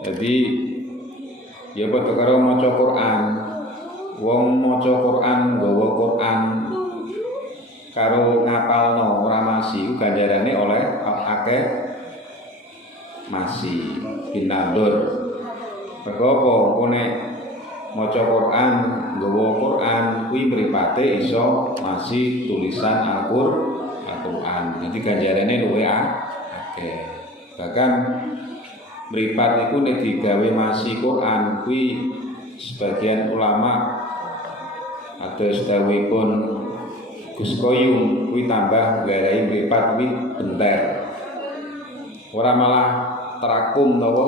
Jadi ya padha karo maca Quran. Wong maca Quran, nggawa Quran karo ngapalno ora masi ku ganjarane oleh akeh masi binandur. Mergo apa? Engko nek maca Quran, nggawa Quran kuwi mripate iso masi tulisan Al-Qur'an. Jadi ganjarane luwih akeh. Bahkan mripat iku nek digawe masi Quran kuwi sebagian ulama ada sedawipun Gus Koyum kuwi tambah garai mripat kuwi benter. Ora malah terakum utawa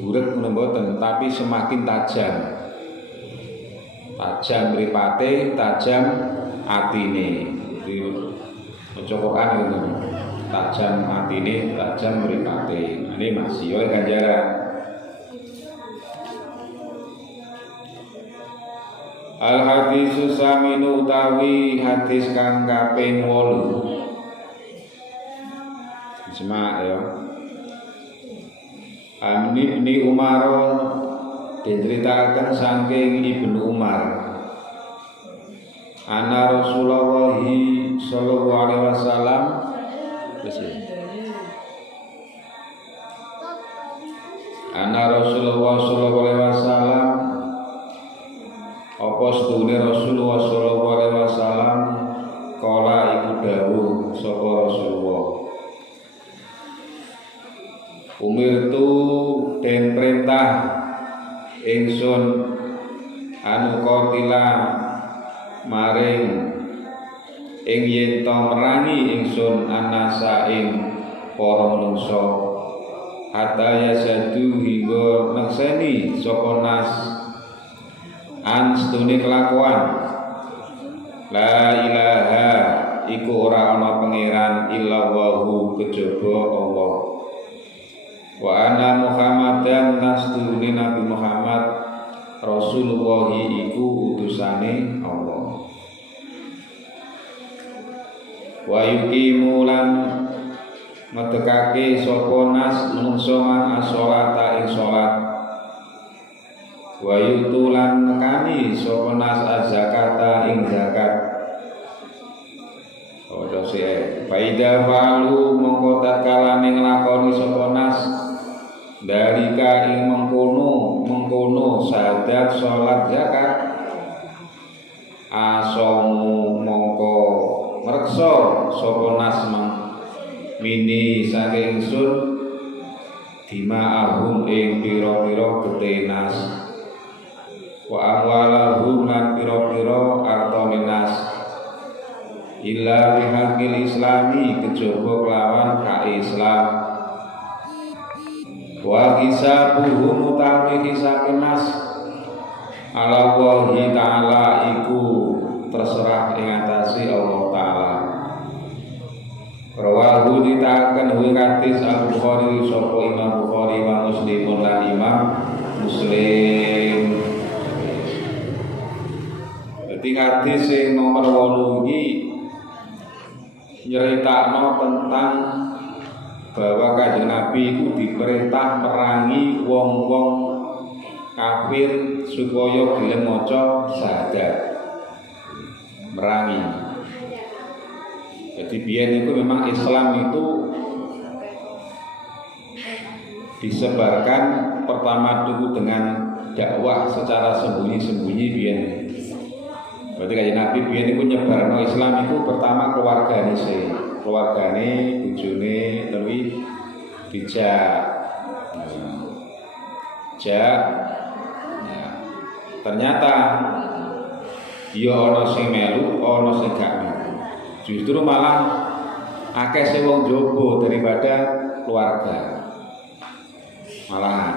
buret ngono mboten, tapi semakin tajam. Tajam mripate, tajam atine. Di maca Quran itu tajam atine, tajam mripate. Ini masih oleh ganjaran. Al hadisu saminu utawi hadis kang kaping 8. Semak ya. Ibni Umar diceritakan saking Ibnu Umar. Ana Rasulullah sallallahu alaihi wasallam Ana Rasulullah sallallahu alaihi wasallam apa sedune Rasulullah sallallahu alaihi wasallam kala iku dawuh sapa Rasulullah umirtu den perintah ingsun anu qatila maring ing yen to merangi ingsun anasa ing para manungsa hatta yasadu hingga nekseni sapa nas an sedune kelakuan la ilaha iku ora ana pangeran illallahu kejaba Allah wa ana Muhammadan nasdune Nabi Muhammad Rasulullah iku utusane Allah wa yuqimu lan medekake sapa nas manungsa as-sholata ing salat wa yutulan nekani sapa nas az-zakata ing zakat ojo sih faida falu mongko tatkala nglakoni sapa nas dalika ing mengkono syahadat salat zakat asomu mongko ngreksa sapa nas mini saking ingsun dima'ahum ing pira-pira gete nas wa amwalahum lan pira-pira artane nas illa bihaqil islami kejaba kelawan hak Islam wa hisabuhum utawi hisab nas ala wahi ta'ala iku terserah ing atase Allah taala. Rawahu ditakan hu hadis Al-Bukhari sapa Imam Bukhari wa Muslim lan Imam Muslim. Dadi hadis sing nomor 8 iki nyeritakno tentang bahwa Kanjeng Nabi itu diperintah merangi wong-wong kafir supaya gelem maca syahadat. Merangi. Jadi biyen itu memang Islam itu disebarkan pertama dulu dengan dakwah secara sembunyi-sembunyi biyen. Berarti Kanjeng Nabi biyen itu nyebarno Islam itu pertama keluargane sih. Keluargane, bojone, terus dijak. Ternyata ya ana sing melu, ana sing gak melu. Justru malah akeh sing wong jogo daripada keluarga. Malahan.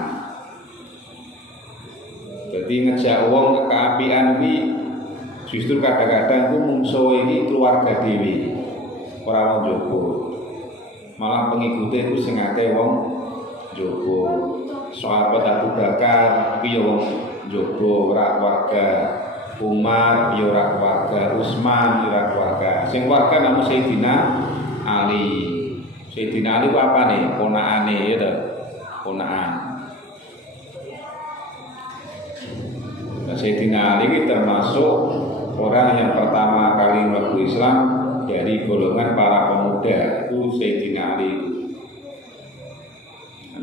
Jadi ngejak wong keapian kuwi justru kadang-kadang ku mungsuhe iki keluarga dhewe. Ora wong jogo. Malah pengikute ku sing akeh wong jogo. Sahabat Abu Bakar iki ya wong jogo ora keluarga. Umar ya ora keluarga, Utsman ya ora keluarga. Sing keluarga namung Sayyidina Ali. Sayyidina Ali ku apane? Ponakane ya to. ponaan. Sayyidina Ali termasuk orang yang pertama kali mlebu Islam dari golongan para pemuda. Itu Sayyidina Ali.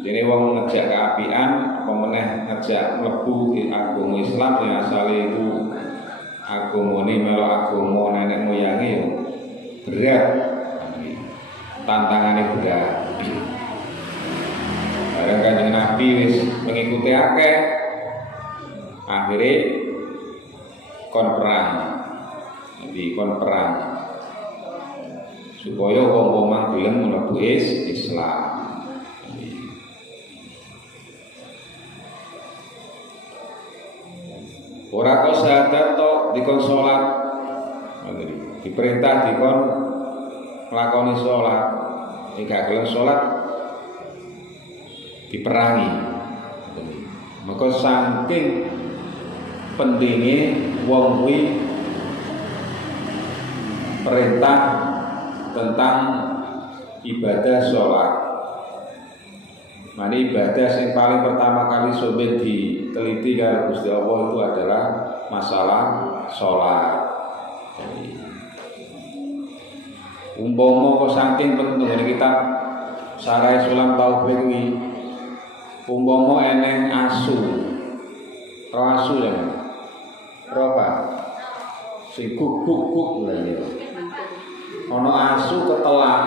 Jadi wong ngejak keapian apa meneh ngejak mlebu agama Islam yang asale itu agamane melo agama nenek moyange yo berat. Tantangannya berat. Bareng Kanjeng Nabi wis mengikuti akeh, akhirnya kon perang. Jadi kon perang supaya wong-wong mang gelem mlebu Islam. Ora kok syahadat tok dikon salat. Diperintah dikon nglakoni salat. Nek gak gelem salat diperangi. Maka saking pentingnya wong kuwi perintah tentang ibadah sholat. Mane ibadah yang paling pertama kali sobat diteliti karo Gusti Allah itu adalah masalah sholat. Umpama kok saking pentingnya kita Sarai Sulam Taubeh kuwi umpama eneng asu. Ro asu ya. Ro apa? Sing guk-guk lha iki. Ana asu ketelak.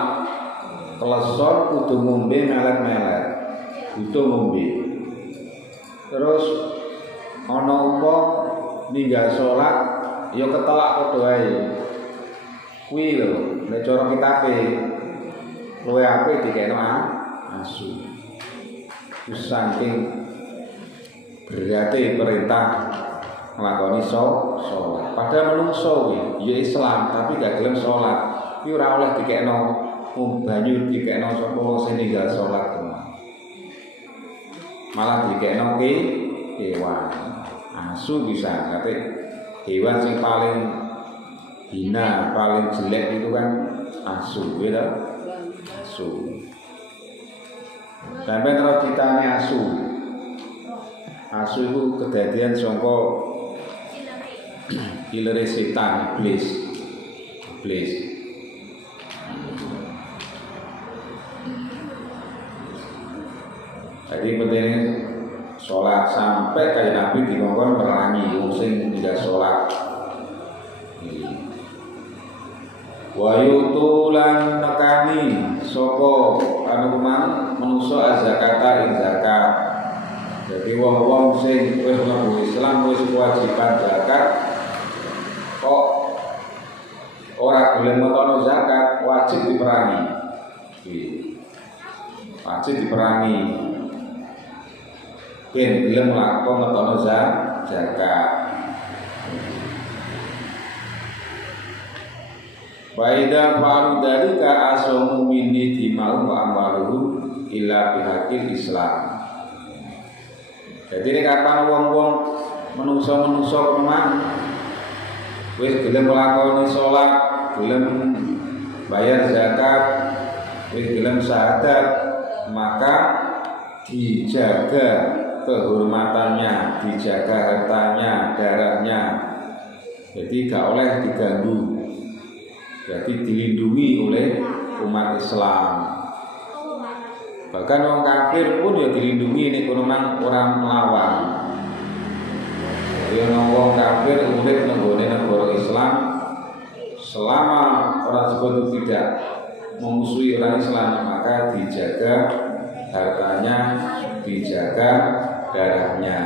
Kelesor kudu ngombe melet-melet. Kudu ngombe. Terus ana umpama ninggal salat ya ketelak padha ae. Kuwi lho, nek cara kitabe luwe apik dikeno asu. Saking berarti perintah nglakoni sholat. Padahal menungso kuwi ya Islam tapi gak gelem sholat. Kuwi ora oleh dikekno banyu dikekno sapa wong sing ninggal sholat. Malah dikekno kewan. Asu bisa kate hewan sing paling hina, paling jelek itu kan asu, gitu. Asu. Sampai terus ditanya asu. Asu itu kedadian sangka ilere setan iblis. Jadi penting sholat sampai kayak Nabi dikongkon merangi wong sing tidak sholat. Wa yutulan nekani sapa anu mang manusa zakata ing zakat. Jadi wong-wong sing wis mlebu Islam wis kewajiban zakat kok ora gelem metono zakat wajib diperangi. Wajib diperangi. Ben gelem lakon metono zakat. Baida fa'alu dalika asamu minni dima'u wa amaluhu illa bihaqil Islam. Jadi nek kapan wong-wong menungso-menungso kemang wis gelem nglakoni salat, gelem bayar zakat, wis gelem syahadat, maka dijaga kehormatannya, dijaga hartanya, darahnya. Jadi gak oleh diganggu. Jadi dilindungi oleh umat Islam. Bahkan orang kafir pun ya dilindungi nek orang melawan. Jadi orang kafir urip nang negara Islam selama orang tersebut tidak memusuhi orang Islam maka dijaga hartanya, dijaga darahnya.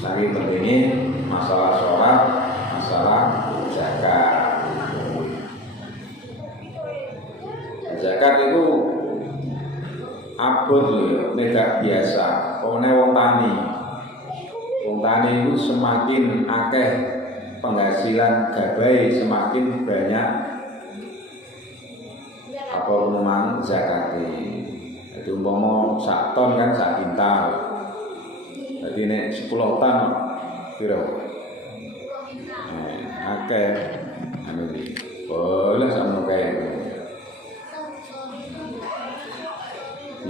Saking pentingnya masalah sholat, masalah zakat. Zakat itu abot lho, nek biasa. Pokoknya wong tani. Wong tani itu semakin akeh penghasilan gabai, semakin banyak apa memang zakate. Jadi umpama sak ton kan sak kintal. Jadi nek 10 ton piro? Akeh anu iki. Boleh sama kae.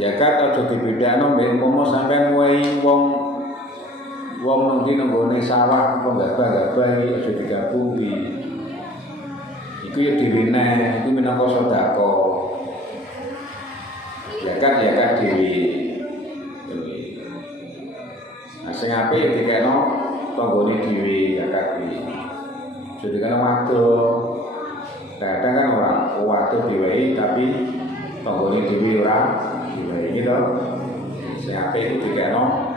zakat aja dibedakno mbek umpama sampean wehi wong nanti nenggone sawah apa gabah-gabah iki aja digabungi. Iku ya diwene, iku minangka sedekah. Zakat dhewe. Nah sing apik dikeno tanggane dhewe zakat iki. Jadi kan waduh, kadang kan orang waduh diwehi tapi tanggane dhewe ora diwehi gitu. Sing apik itu dikeno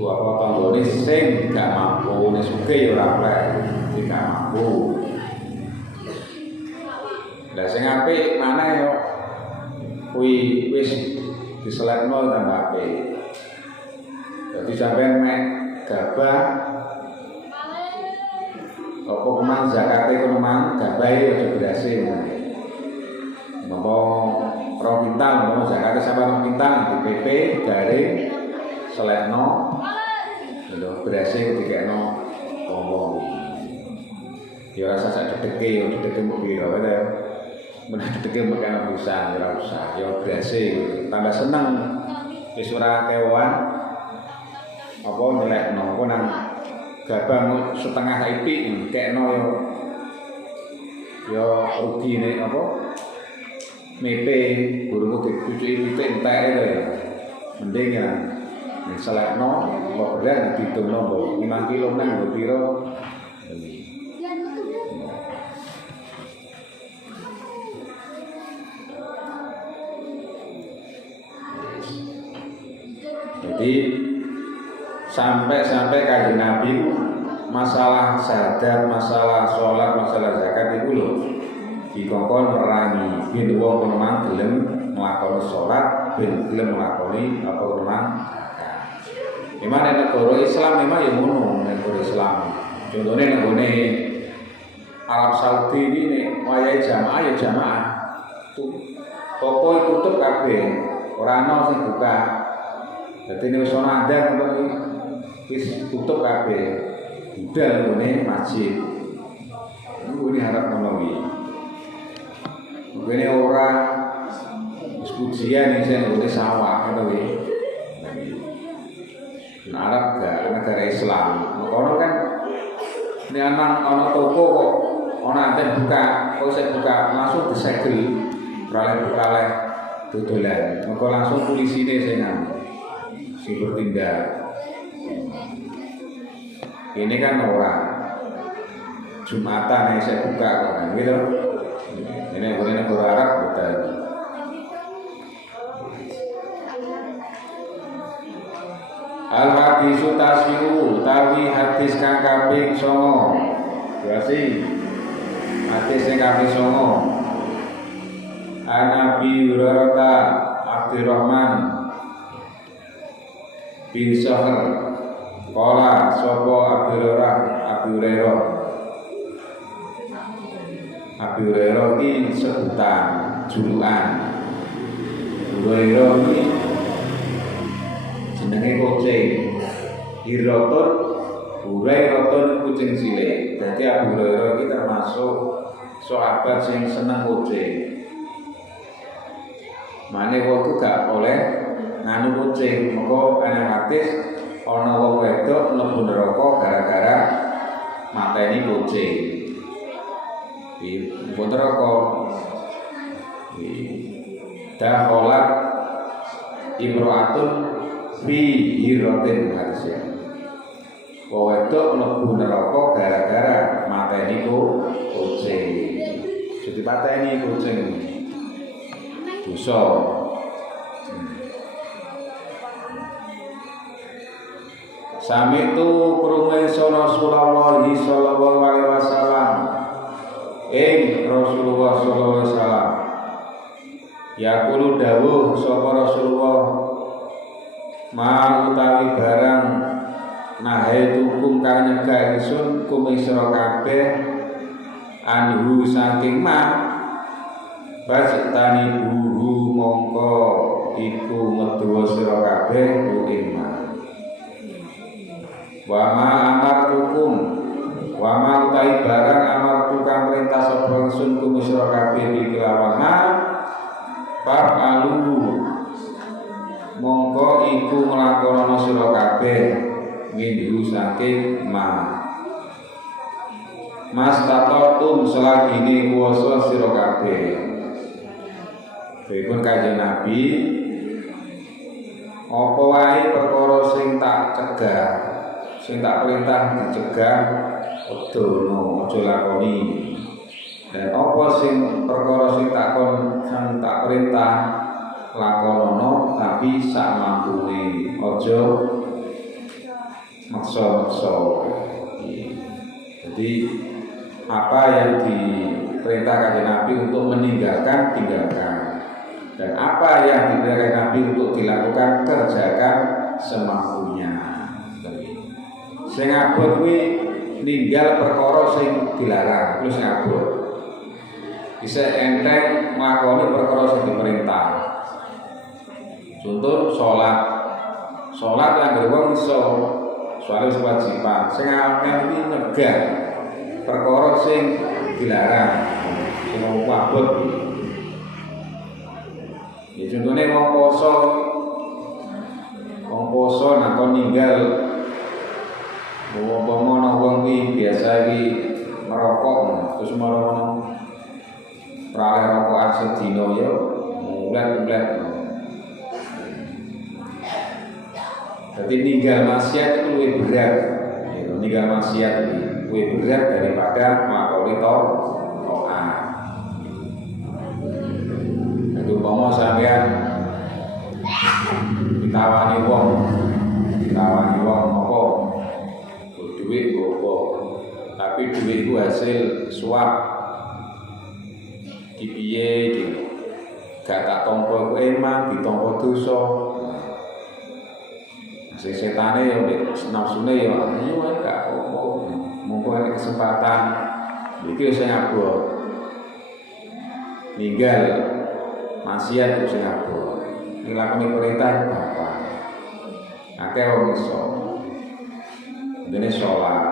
apa tanggane sing gak mampu, nek sugih ya ora oleh, gak mampu. Lah sing apik maneh yo kuwi wis diselekno tambah apik. Dadi sampeyan mek gabah apa kemang zakate kono mang gabahe aja berhasil. Ngomong rong bintang, ngomong zakate sampe rong bintang di PP garing selekno lho berhasil dikekno ngomong. Ya rasa sak dedeke yo dedeke mbok piro wae. Menawa dedeke mbok ana pisan ora usah. Ya berhasil tambah seneng wis ora kewan apa nyelekno apa nang gabah setengah IP kekno yo rugi nek apa mepe burung dicucuki pitik entek ya mending ya selekno apa bener ditungno mbok 5 kilo nang mbok piro. Jadi sampai Kanjeng Nabi masalah syahadat, masalah sholat, masalah zakat itu loh dikongkon merangi bin wong memang gelem nglakoni sholat, bin gelem nglakoni apa memang memang nek negara Islam memang ya ngono, negara Islam. Contohnya nenggone Arab Saudi ini nek wayahe jamaah ya jamaah. Toko tutup kabeh, ora ana sing buka. Dadi nek wis ana adzan ngono wis tutup kabeh. Budal ngene masjid. Ini harap menawi. Mungkin ora wis pujian sing ngene sawah ngono kuwi. Arab gak negara Islam. Ono kan ini anak ono toko kok ono adzan buka, kok saya buka langsung disegel. Beralih dodolan. Maka langsung polisine sing bertindak. Ini kan orang Jumatan yang saya buka kan gitu. Ini boleh negara Arab betul. Al hadisu tasiu tawi hadis kang kaping 9. Berarti hadis sing kaping 9. Nabi Hurairah Abdurrahman bin Sahr Kala sapa Abu Hurairah iki sebutan julukan. Hurairah iki jenenge kucing. Hurairah kucing cilik. Dadi Abu Hurairah iki termasuk sahabat sing seneng kucing. Mane wong gak oleh nganu kucing, mergo ana hadis ana wong wedok mlebu neraka gara-gara mateni kucing. Mlebu neraka. Dakhalat imra'atun fi hiratin hadisnya. Wong wedok mlebu neraka gara-gara mateni kucing. Jadi pateni kucing. Dosa. Sami tu krungu Rasulullah sallallahu alaihi wasallam. Rasulullah sallallahu alaihi wasallam. Yaqulu dawuh sapa Rasulullah ma utawi barang nahaitukum kang nyegah ingsun kum sira kabeh anhu saking ma bajtani buhu mongko iku medhuwa sira kabeh ing wa ma amartukum wa ma utai barang amartu kang perintah sapa ingsun kum sira kabeh iki lawan ma fa'alu iku nglakonono sira kabeh minhu saking Mas tatotum selagine kuwasa sira kabeh. Dipun Kanjeng Nabi, apa wae perkara sing tak cegah, sing tak perintah dicegah, aja lakoni. Dan apa sing perkara sing tak perintah lakonono tapi sak mampune, aja maksa-maksa. Jadi apa yang diperintah Kanjeng Nabi untuk meninggalkan, tinggalkan. Dan apa yang diperintahkan Nabi untuk dilakukan, kerjakan semampunya. Sing abot kuwi ninggal perkara sing dilarang, terus ngabot. Bisa enteng nglakoni perkara sing diperintah. Contoh sholat yang wong iso soalnya kewajiban. Sing akeh iki nyegah perkara sing dilarang, sing abot. Ya contohnya wong poso nakon ninggal umpama wong iki biasa iki merokok terus marono praleh rokokan sedina ya mulet-mulet. Jadi ninggal maksiat itu lebih berat. Ya, ninggal maksiat itu lebih berat daripada nglakoni taat. Itu umpama sampean ditawani wong apa? Duit apa? Tapi duit itu hasil suap. Dipiye iki? Gak tak tampa emang ditampa dosa. Sing setane ya nafsune ya ayo wae gak apa-apa. Mumpung ada kesempatan iki wis ngabot. Ninggal maksiat wis ngabot. Nglakoni perintah apa? Akeh wong iso. Dene salat.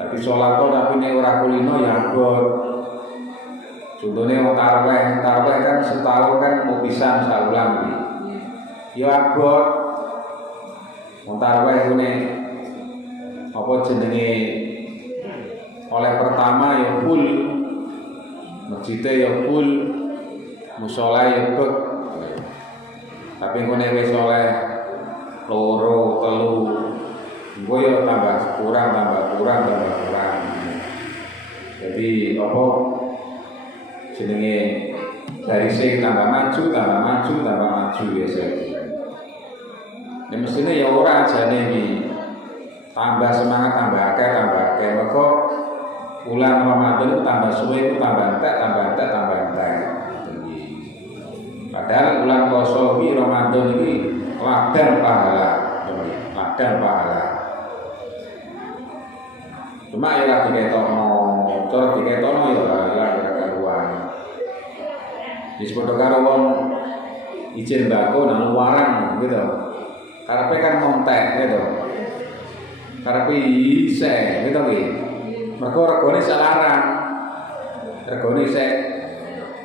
Tapi salat kok tapi nek ora kulino ya abot. Contohnya wong tarawih kan setahun kan mau pisan saulan iki. Ya abot. Wong tarawih ngene apa jenenge oleh pertama ya full. Masjidnya ya full. Mushola ya bek. Tapi ngene wis oleh loro, telu. Engko ya tambah kurang. Jadi apa jenenge dari sing tambah maju biasa. Ya mestine ya ora jane iki. Tambah semangat tambah akeh. Mergo bulan Ramadan itu tambah suwe itu tambah entek. Padahal bulan poso iki Ramadan iki ladang pahala. Cuma ya lagi diketono ya ora karuan. Disebut karo wong izin mbako nang warang gitu. Karepe kan montek gitu. Karepe isih gitu iki. Mergo regane sak larang. Regane sik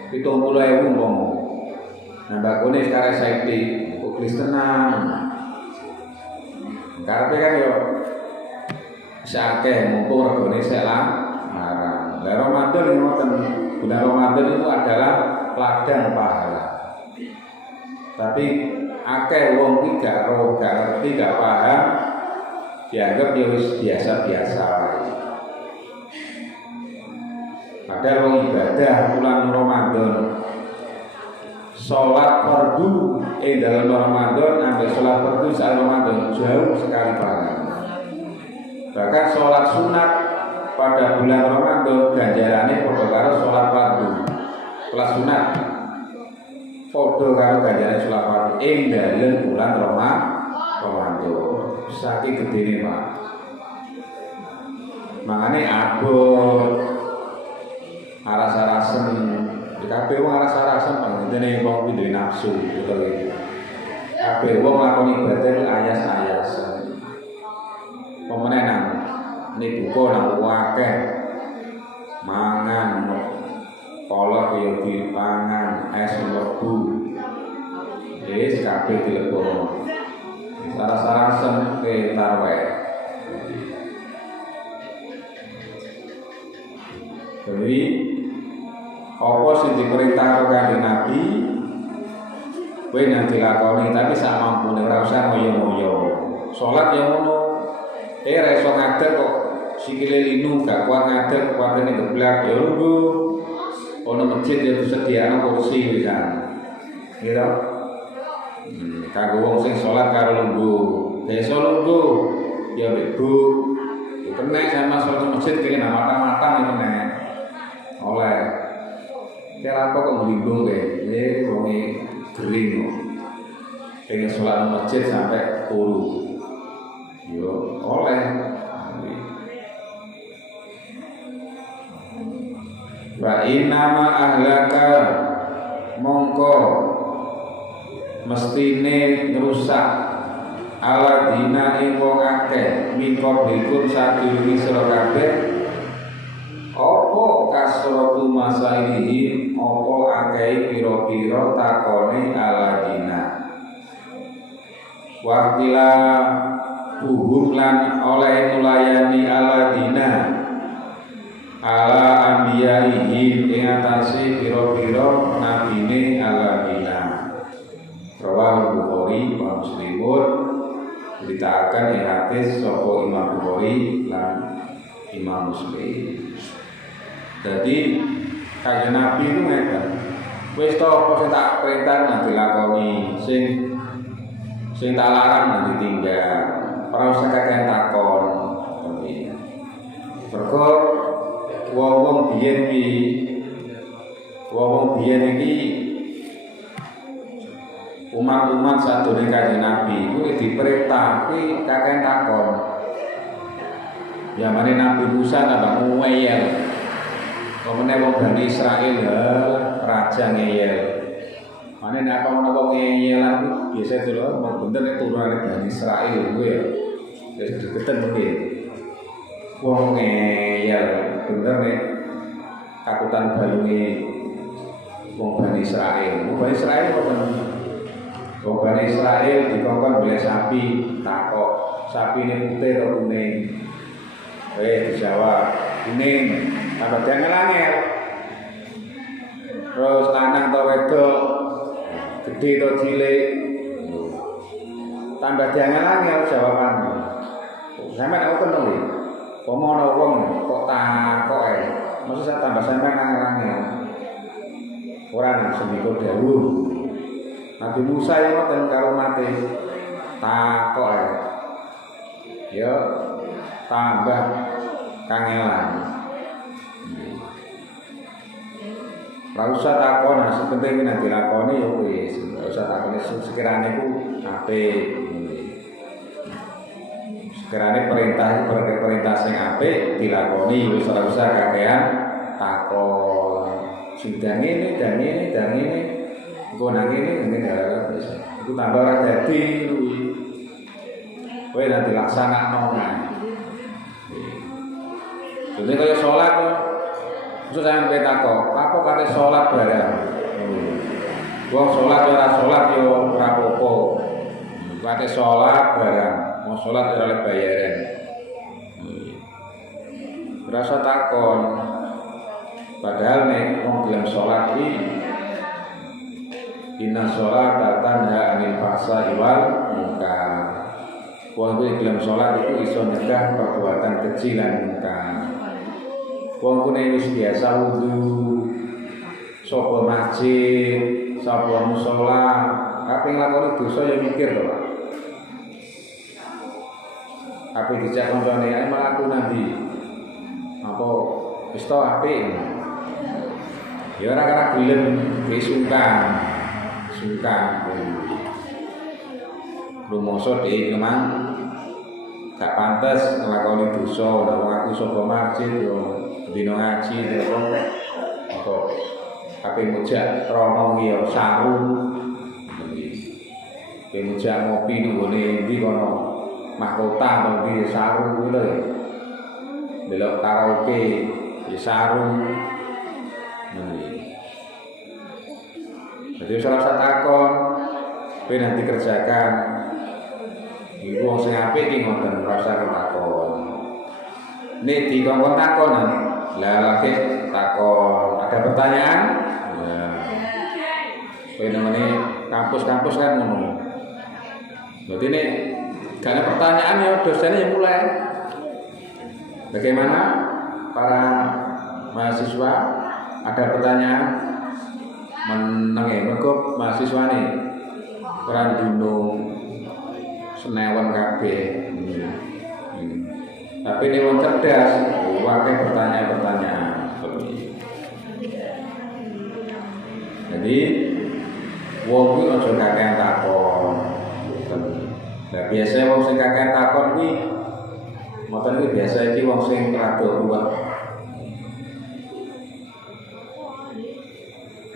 70.000 umpama. Nah mbakone sekarang saiki kok Kristenan. Karepe kan yo sakeh mumpung regane sik larang. Lah Ramadan ngoten. Bulan Ramadan itu adalah ladang pahala. Tapi akeh wong iki gak ngerti, gak paham, dianggap ya wis biasa-biasa wae. Padahal wong ibadah bulan Ramadan salat fardu dalam Ramadan ambil salat fardu saat Ramadan jauh sekali banget. Bahkan salat sunat pada bulan Ramadan ganjarannya padha karo salat fardu. Salat sunat padha karo ganjaran salat fardu dalam bulan Ramadan. Saking gedene, Pak. Makane abot aras-arasen kabeh wong aras-arasen pangene wong duwe nafsu betul iki. Kabeh wong lakoni ibadah ayas-ayasan. Pemenenan nek buka nang akeh mangan kolak yo dipangan es mlebu. Wis kabeh dilebokno. Saras-sarasen ke tarweh. Jadi apa sing diperintah karo Kanjeng Nabi kowe nang dilakoni tapi sak mampune ora usah ngoyo-ngoyo. Salat ya ngono. Ora iso ngadeg kok sikile linu gak kuat ngadeg kuatane geblak ya lungguh. Ono masjid ya disediakno kursi pisan. Gitu. Kanggo wong sing salat karo lungguh. Desa lungguh ya bebu. Kena sama salat masjid kene mata-mata iki meneh. Oleh kira apa kok nglinggung kowe? Wonge gering kok. Pengen sholat masjid sampai turu. Yo oleh. Wa inama ahlaka mongko mestine ngrusak ala dina ing wong akeh mingko bikun sadurunge sira kabeh apa kasratu masailihi apa akeh pira-pira takone ala dina waktila buhum lan oleh nulayani ala dina ala anbiyaihim ing atase pira-pira nabine ala dina rawahul Bukhari wa Muslimun diceritakan ing hadis sapa Imam Bukhari lan Imam Muslim. Jadi Kanjeng Nabi itu ngeten. Wis to apa sing tak perintah nanti lakoni, sing tak larang nanti tinggal. Ora usah kakek takon. Mergo wong biyen iki umat-umat sadurunge Kanjeng Nabi kuwi diperintah kuwi kakek takon. Zamane Nabi Musa tambah ngeyel. Komene wong Bani Israil raja ngeyel. Mane nek ana wong ngeyelan biasa itu lho, mau bener nek turunane Bani Israil kuwi ya. Wis degeten kuwi. Wong ngeyel bener nek kakutan balunge wong Bani Israil. Wong Bani Israil apa? Wong Bani Israil dikongkon beli sapi, takok sapine putih atau kuning. Dijawab kuning. Tambah angel-angel. Terus lanang atau wedok, gede atau cilik, tambah angel-angel jawabannya. Sampai aku kenal nih, komono wong kok takok maksud saya tambah sampai angel-angel. Orang sendiko dawuh. Nabi Musa yang ngoten karo mati takok ya tambah kangelan. Ora usah takon, sepenting nek dilakoni ya wis. Ora usah takon sekirane ku apik. Sekirane perintah sing apik dilakoni wis ora usah kakean takon. Sing dan ngene. Engko nang ngene dalan wis. Iku tambah ora dadi kuwi. Kowe nek dilaksanakno nang. Dene kaya salat terus sampe takok, apa kate salat barang? Wong salat ora salat yo ora apa-apa. Kate salat barang, mau salat ora oleh bayaran. Rasa takon. Padahal nek wong gelem salat iki inna sholata tanha 'anil fahsya'i wal munkar. Wong gelem salat iku iso nyegah perbuatan keji lan munkar. Wong kene wis biasa wudu, sapa masjid, sapa musala, kaping nglakoni dosa ya mikir to, Pak. Ape dijak koncone ae malah aku nanti. Apa wis to apik. Ya ora kira gelem disungkan. Rumoso dhek memang gak pantes nglakoni dosa, wong aku sapa masjid yo dina ngaji terus apa kaping mujak krana iki ya sarung mujak ngopi nggone ndi kono mahkota to ndi sarung kuwi lho delok karaoke ya sarung jadi ora usah takon ben nanti kerjakan wong sing apik ki ngoten ora usah takon. Nek dikongkon takon, lah lagi takon. Ada pertanyaan? Ya. Kowe nemene kampus-kampus kan ngono. Berarti nek gak ada pertanyaan ya dosennya yang mulai. Bagaimana para mahasiswa? Ada pertanyaan? Meneng ya, mergo mahasiswa nih ora dunung senewan kabeh. Tapi ini wong cerdas, wae pertanyaan-pertanyaan. Jadi wong kuwi aja kakean takon. Nah, biasanya wong sing kakean takon kuwi moten iki biasa iki wong sing rada ruwet.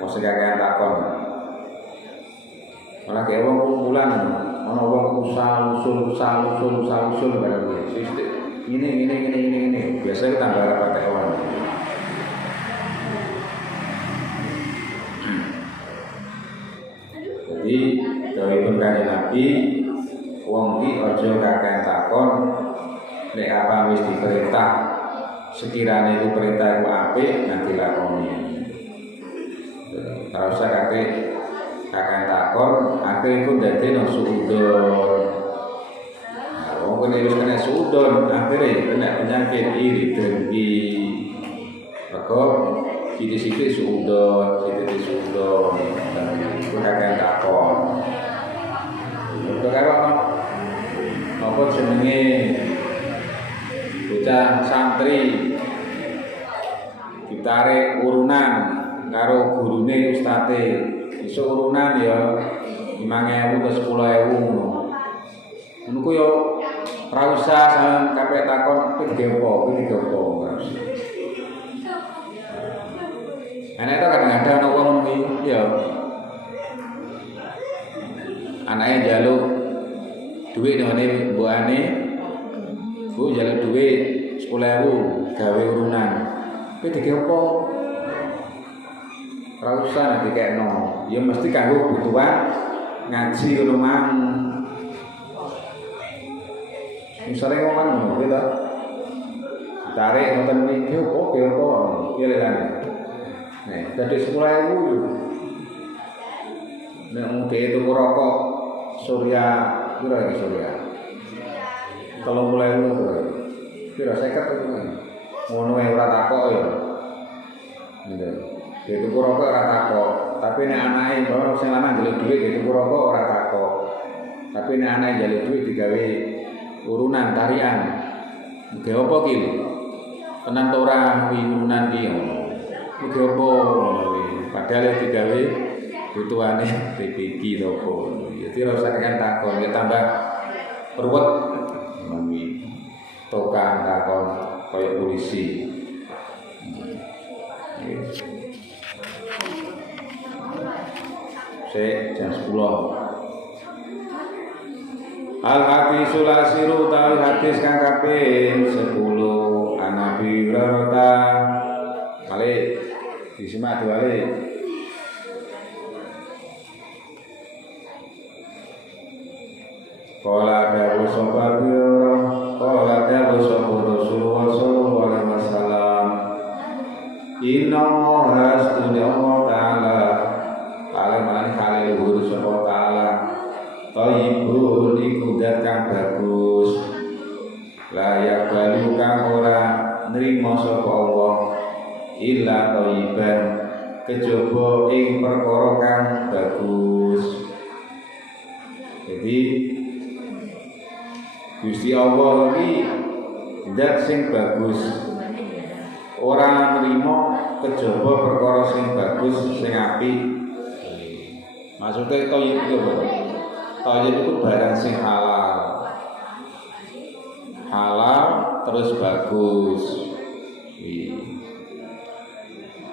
Wong sing kakean takon. Malah kaya wong kumpulan ana wong usul barang iki. Ini. Biasanya kita tambah pakai kawan. Jadi dari pengkaji Nabi, wong ki aja kakean takon, nek apa wis diperintah, sekiranya itu perintah itu apik nanti lakoni. Kalau usah kakean takon, akhirnya itu dadekno suudon. Wong wis kena suudon, akhirnya kena penyakit iri dengki. Maka sithik-sithik suudon, kakean takon. Karo apa jenenge bocah santri ditarik urunan karo gurune ustate. Iso urunan ya 5.000 atau 10.000 ngono. Ngono ku yo ora usah sampeyan kabeh takon iki opo. Ana itu kadang-kadang ana wong iki ya anaknya njaluk duit nang mbokane. Bu njaluk duit 10.000 gawe urunan. Kuwi dike opo? Ora usah nek dikekno. Ya mesti kanggo kebutuhan ngaji ngono mang. Misalnya ngomong ngono kuwi ta. Tarik ngoten iki opo piye lelane. Nek dadi 10.000 yo. Nek mung tuku rokok Surya pira iki Surya? 30.000 pira 50 itu. Ngono ae ora takok ya. Gitu. Tuku rokok ora takok, tapi nek anake bawa sing lanang njaluk dhuwit tuku rokok ora takok. Tapi nek anake njaluk dhuwit digawe urunan tarian. Muga apa ki? Tenan ta ora kuwi urunan ki. Muga apa padahal digawe butuhane PPG to apa. Jadi ora usah kan takon, ya tambah ruwet. Mami tukang takon kaya polisi. Jam 10. Al-hadisul asiru tawi hadis kang kaping 10 Anabi Rarata kali disimak diwali. Qala dawu sababir qala dawu sabur Rasulullah sallallahu alaihi wasallam inna Allah ta'ala kaliman kali luhur sapa ta'ala thayyibun iku dat kang bagus layak balu kang ora nrimo sapa Allah illa thayyiban kejaba ing perkara kang bagus. Jadi Gusti Allah iki zat sing bagus. Ora nrimo kejaba perkara sing bagus sing apik. Maksudnya thayyib itu apa? Thayyib itu barang sing halal. Halal terus bagus.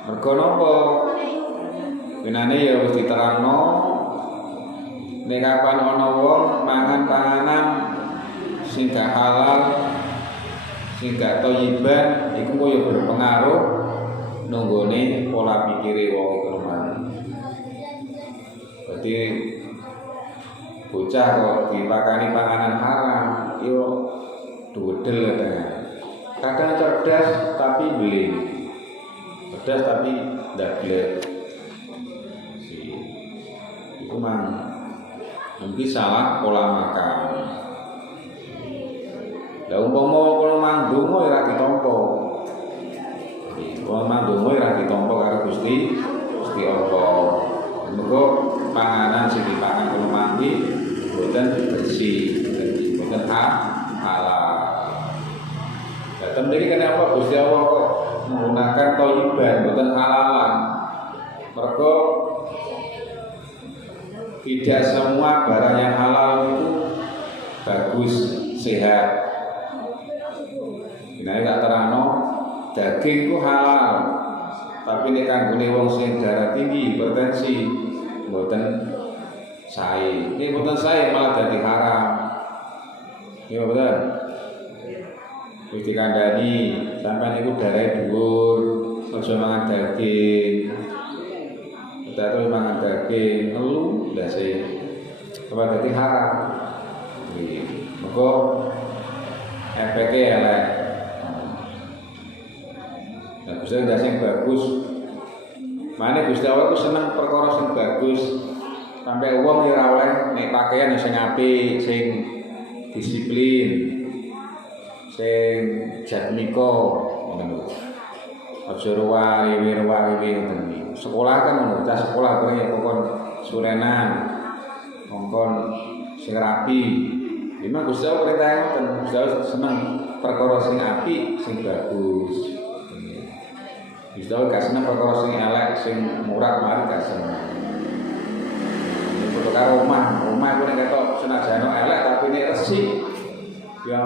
Mergo napa? Benane ya wis diterangno nek kapan ana wong mangan panganan sing gak halal, sing gak thayyiban iku koyo berpengaruh nunggone pola pikire wong iku. Berarti bocah kok dipakani panganan haram, yo duwedel kadang cerdas tapi beling, cerdas tapi ndablek. Itu mungkin salah pola makan. Lah umpama kono mandonga ora ditampa. Wong mandonga ora ditampa karo Gusti Allah. Mergo panganan sing dipangan kono mandi boten bersih, boten halal. Lah mriki kenapa Gusti Allah kok menggunakan thayyiban boten halalan? Mergo tidak semua barang yang halal itu bagus, sehat. Nah, tak terano daging ku halal, tapi nek kanggone wong sing darah tinggi, hipertensi, mboten sae. Nek mboten sae malah dadi haram. Iya bener. Wis dikandani sampeyan iku darahe dhuwur, aja mangan daging. Terus mangan daging telu ndase apa dadi haram. Moko efeknya elek. Nah, Gusti Allah sing bagus. Mane Gusti Allah ku seneng perkara sing bagus. Sampai wong ora oleh nek pakaian sing apik, sing disiplin, sing jatmiko ngono. Aja ruwari ngoten. Sekolah kan ngono, cah sekolah kuwi kok surenan. Mongkon sing rapi. Memang Gusti Allah perintah ngoten, Gusti Allah seneng perkara sing apik, sing bagus. Gusti Allah gak seneng perkara sing elek, sing murah mari gak seneng. Foto karo omah iku nek ketok senajan elek tapi nek resik ya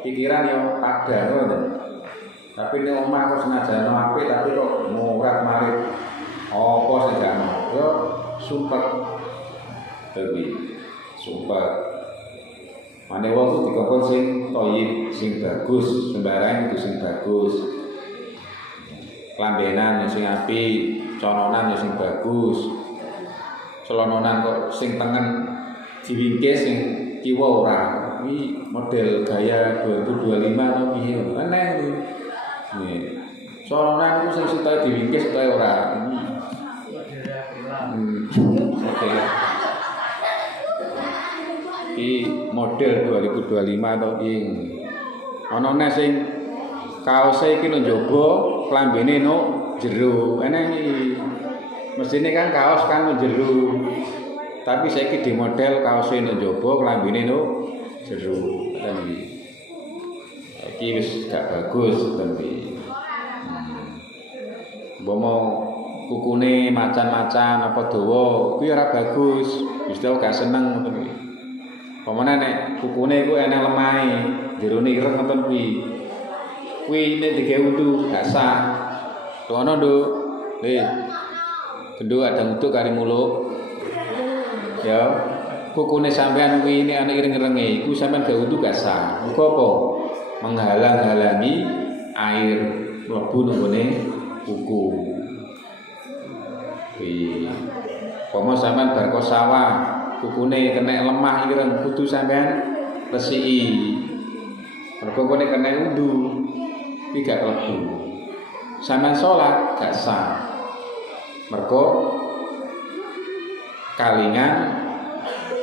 pikiran ya padha ngono. Tapi nek omah kok senajan apik tapi kok murah mari apa sing gak ono. Yo sumpek. Dewi sumpek. Mane wong ku dikongkon sing thayyib, sing bagus, sembarang itu sing bagus. Klambenan sing apik, cononan sing bagus. Celononan kok sing tengen diwingkis sing kiwa ora. Iki model gaya 2025 to piye aneh iki. Nih. Celononan iku sing sitae diwingkis utawa ora. Oke. Iki model 2025 to piye. Ana neh sing kaose iki nang njaba, klambene nang jero. Eneh iki. Mesine kan kaos kan nang jero. Tapi saiki di model kaose nang njaba, klambene nang jero. Iki wis gak bagus tapi. Bomo kukune macan-macan apa dawa kuwi ora bagus. Gusti Allah gak seneng ngoten iki. Pamane nek kukune iku enek lemahe, jerone ireng ngoten kuwi. Kuwi nek digawe wudu gak sah. Dono, Nduk. Genduk ada untuk kari muluk. Ya, kukune sampean kuwi ini ana ireng-irenge iku sampean gak wudu gak sah. Muga apa? Menghalang-halangi air mlebu nggone kuku. Kuwi. Pomo sampean bar kok sawah, kukune kena lemah ireng kudu sampean resiki. Mergo kene kena wudu, iki gak klebu. Sampean salat gak sah. Mergo kalingan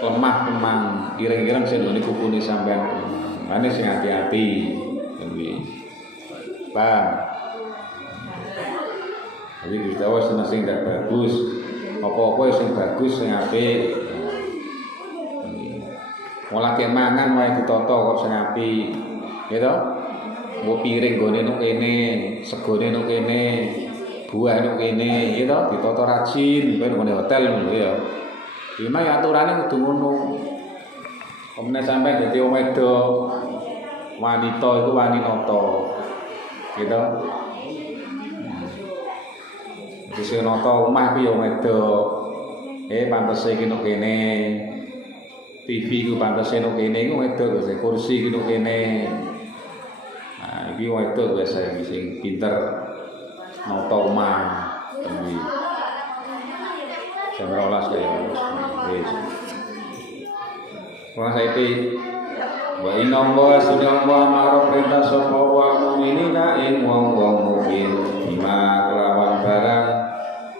lemah memang ireng-ireng sing nggone kukune sampean. Mane sing hati-hati. Paham? Jadi Gusti Allah seneng sing gak bagus. Apa-apa sing bagus sing apik. Mulake mangan wae ditata kok sing apik. Ya to? Mbok piring gone nek kene, segone nek kene. Buah nek kene, ya toh ditata rajin, kowe nang hotel ngono ya. Memang ya aturane kudu ngono. Omne sampe dadi wong wedok, wanita iku wani nata. Gitu. Wis sing nata omah ku ya wedok. Pantese iki nek kene. TV ku pantese nek kene iku wedok, kursi iki nek kene. Nah, iki wedok wis sing pinter. Nota omah tembi jam 12 kaya wis Wong saiki wa inna wa sunna wa ma'ruf perintah sapa wa mukminina ing wong-wong mukmin bima kelawan barang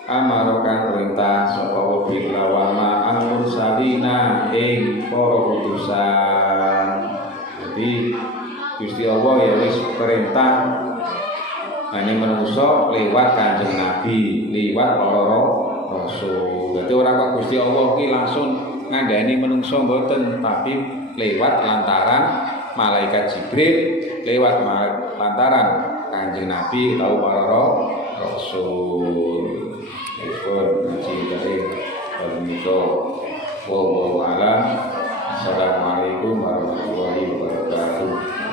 amarokan perintah sapa wa kelawan ma'al mursalina ing para utusan. Jadi Gusti Allah ya wis perintah ane menungso lewat Kanjeng Nabi, lewat para rasul. Dadi ora kok Gusti Allah ki langsung ngandani menungso mboten, tapi lewat lantaran malaikat Jibril, lewat lantaran Kanjeng Nabi atau para rasul. Ikut ngaji dari menika wallahu a'lam. Assalamualaikum warahmatullahi wabarakatuh.